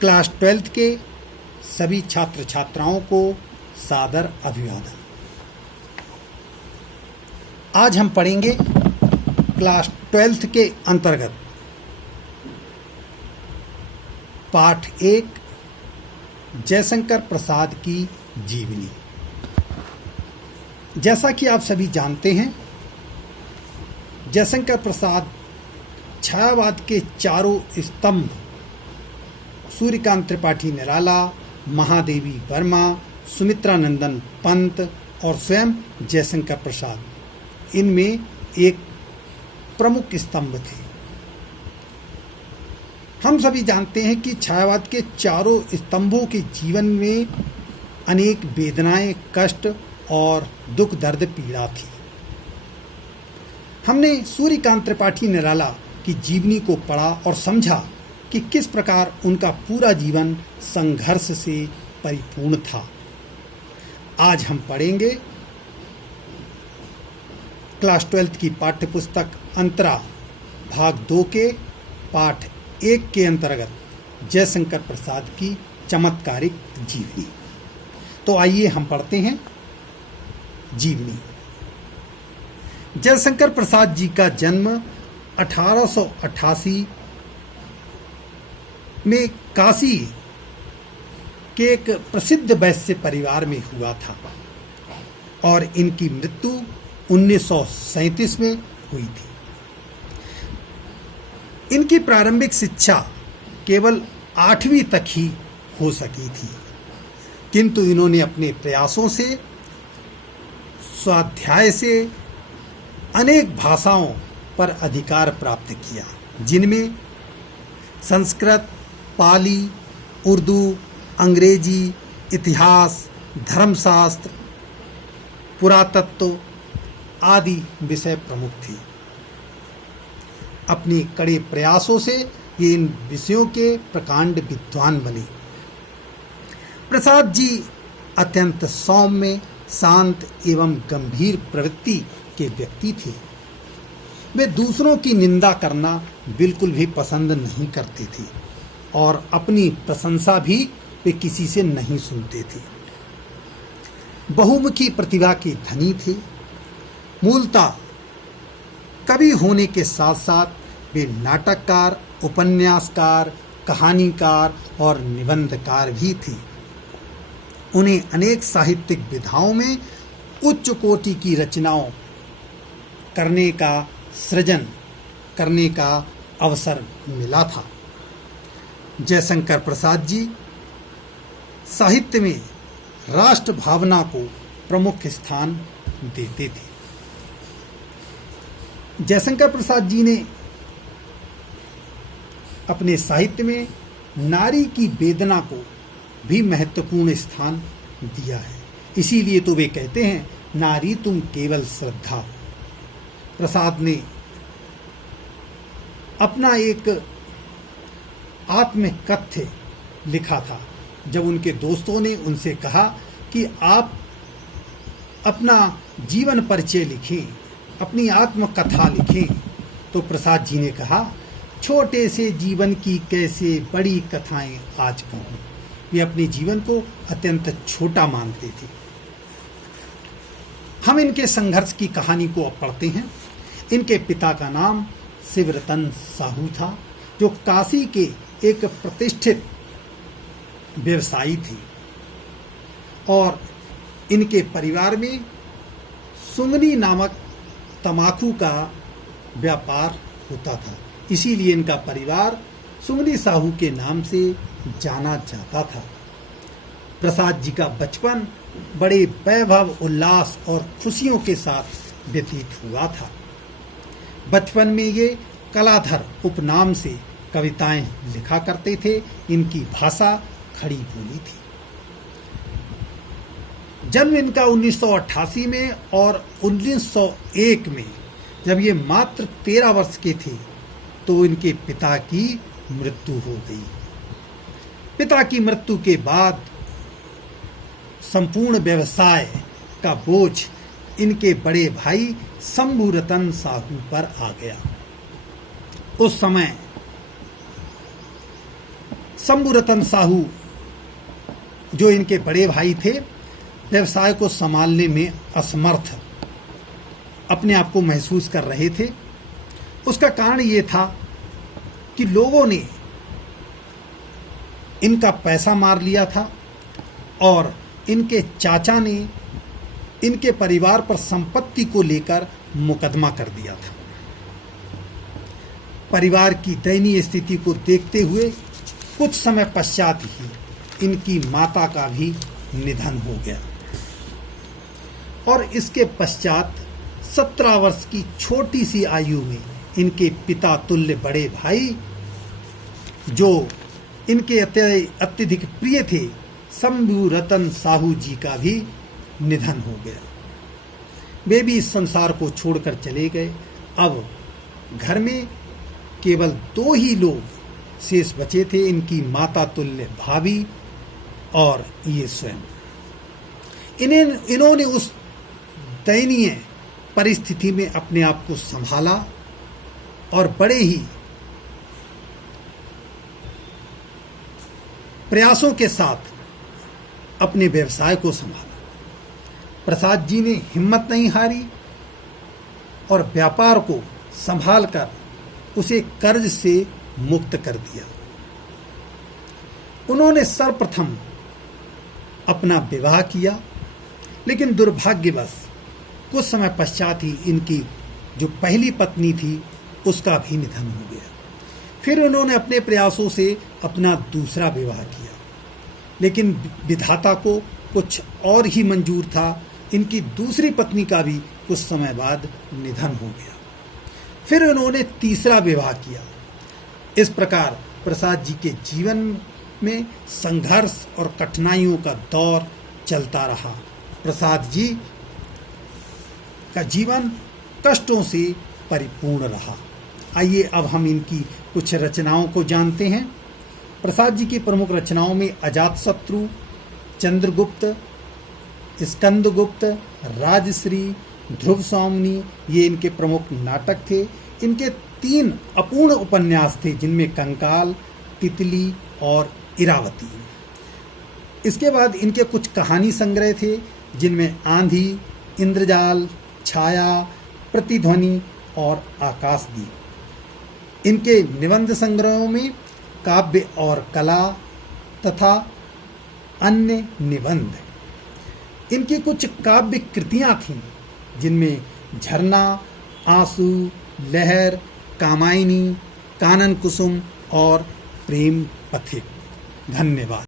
Class 12th के सभी छात्र छात्राओं को सादर अभिवादन। आज हम पढ़ेंगे क्लास 12th के अंतर्गत पाठ 1 जयशंकर प्रसाद की जीवनी। जैसा कि आप सभी जानते हैं, जयशंकर प्रसाद छायावाद के चारों स्तंभ सूर्यकांत त्रिपाठी निराला, महादेवी वर्मा, सुमित्रा नंदन पंत और स्वयं जयशंकर प्रसाद, इनमें एक प्रमुख स्तंभ थे। हम सभी जानते हैं कि छायावाद के चारों स्तंभों के जीवन में अनेक वेदनाएं, कष्ट और दुख दर्द पीड़ा थी। हमने सूर्यकांत त्रिपाठी निराला की जीवनी को पढ़ा और समझा कि किस प्रकार उनका पूरा जीवन संघर्ष से परिपूर्ण था। आज हम पढ़ेंगे क्लास 12th की पाठ्यपुस्तक अंतरा भाग 2 के पाठ 1 के अंतर्गत जयशंकर प्रसाद की चमत्कारिक जीवनी। तो आइए हम पढ़ते हैं जीवनी। जयशंकर प्रसाद जी का जन्म 1888 में काशी के एक प्रसिद्ध वैश्य परिवार में हुआ था और इनकी मृत्यु 1937 में हुई थी। इनकी प्रारंभिक शिक्षा केवल 8वीं तक ही हो सकी थी, किंतु इन्होंने अपने प्रयासों से, स्वाध्याय से अनेक भाषाओं पर अधिकार प्राप्त किया, जिनमें संस्कृत, पाली, उर्दू, अंग्रेजी, इतिहास, धर्मशास्त्र, पुरातत्व आदि विषय प्रमुख थे। अपने कड़े प्रयासों से ये इन विषयों के प्रकांड विद्वान बने। प्रसाद जी अत्यंत सौम्य, शांत एवं गंभीर प्रवृत्ति के व्यक्ति थे। वे दूसरों की निंदा करना बिल्कुल भी पसंद नहीं करते थे और अपनी प्रशंसा भी वे किसी से नहीं सुनते थे। बहुमुखी प्रतिभा के धनी थे। मूलतः कवि होने के साथ साथ वे नाटककार, उपन्यासकार, कहानीकार और निबंधकार भी थे। उन्हें अनेक साहित्यिक विधाओं में उच्च कोटि की रचनाओं करने का, सृजन करने का अवसर मिला था। जयशंकर प्रसाद जी साहित्य में राष्ट्र भावना को प्रमुख स्थान देते थे। जयशंकर प्रसाद जी ने अपने साहित्य में नारी की वेदना को भी महत्वपूर्ण स्थान दिया है। इसीलिए तो वे कहते हैं, नारी तुम केवल श्रद्धा हो। प्रसाद ने अपना एक आत्मकथ्य लिखा था। जब उनके दोस्तों ने उनसे कहा कि आप अपना जीवन परिचय लिखें, अपनी आत्मकथा लिखें, तो प्रसाद जी ने कहा, छोटे से जीवन की कैसे बड़ी कथाएं आज कहूं। वे अपने जीवन को अत्यंत छोटा मानते थे। हम इनके संघर्ष की कहानी को अब पढ़ते हैं। इनके पिता का नाम शिवरतन साहू था, जो काशी के एक प्रतिष्ठित व्यवसायी थे और इनके परिवार में सुंगनी नामक तमाकू का व्यापार होता था। इसीलिए इनका परिवार सुंगनी साहू के नाम से जाना जाता था। प्रसाद जी का बचपन बड़े वैभव, उल्लास और खुशियों के साथ व्यतीत हुआ था। बचपन में ये कलाधर उपनाम से कविताएं लिखा करते थे। इनकी भाषा खड़ी बोली थी। जन्म इनका 1988 में और 1901 में जब ये मात्र 13 वर्ष के थे तो इनके पिता की मृत्यु हो गई। पिता की मृत्यु के बाद संपूर्ण व्यवसाय का बोझ इनके बड़े भाई शंभू रतन साहू पर आ गया। उस समय शंभुरतन साहू जो इनके बड़े भाई थे, व्यवसाय को संभालने में असमर्थ अपने आप को महसूस कर रहे थे। उसका कारण ये था कि लोगों ने इनका पैसा मार लिया था और इनके चाचा ने इनके परिवार पर संपत्ति को लेकर मुकदमा कर दिया था। परिवार की दयनीय स्थिति को देखते हुए कुछ समय पश्चात ही इनकी माता का भी निधन हो गया और इसके पश्चात 17 वर्ष की छोटी सी आयु में इनके पिता तुल्य बड़े भाई, जो इनके अत्यधिक प्रिय थे, शंभुरतन साहू जी का भी निधन हो गया। वे भी इस संसार को छोड़कर चले गए। अब घर में केवल 2 ही लोग शेष बचे थे, इनकी माता तुल्य भाभी और ये स्वयं। इन्होंने उस दयनीय परिस्थिति में अपने आप को संभाला और बड़े ही प्रयासों के साथ अपने व्यवसाय को संभाला। प्रसाद जी ने हिम्मत नहीं हारी और व्यापार को संभालकर उसे कर्ज से मुक्त कर दिया। उन्होंने सर्वप्रथम अपना विवाह किया, लेकिन दुर्भाग्यवश कुछ समय पश्चात ही इनकी जो पहली पत्नी थी उसका भी निधन हो गया। फिर उन्होंने अपने प्रयासों से अपना दूसरा विवाह किया, लेकिन विधाता को कुछ और ही मंजूर था। इनकी दूसरी पत्नी का भी कुछ समय बाद निधन हो गया। फिर उन्होंने तीसरा विवाह किया। इस प्रकार प्रसाद जी के जीवन में संघर्ष और कठिनाइयों का दौर चलता रहा। प्रसाद जी का जीवन कष्टों से परिपूर्ण रहा। आइए अब हम इनकी कुछ रचनाओं को जानते हैं। प्रसाद जी की प्रमुख रचनाओं में अजातशत्रु, चंद्रगुप्त, स्कंदगुप्त, राजश्री, ध्रुव स्वामिनी ये इनके प्रमुख नाटक थे। इनके 3 अपूर्ण उपन्यास थे, जिनमें कंकाल, तितली और इरावती। इसके बाद इनके कुछ कहानी संग्रह थे, जिनमें आंधी, इंद्रजाल, छाया, प्रतिध्वनि और आकाशदीप। इनके निबंध संग्रहों में काव्य और कला तथा अन्य निबंध। इनकी कुछ काव्य कृतियां थीं, जिनमें झरना, आंसू, लहर, कामायनी, कानन कुसुम और प्रेम पथिक। धन्यवाद।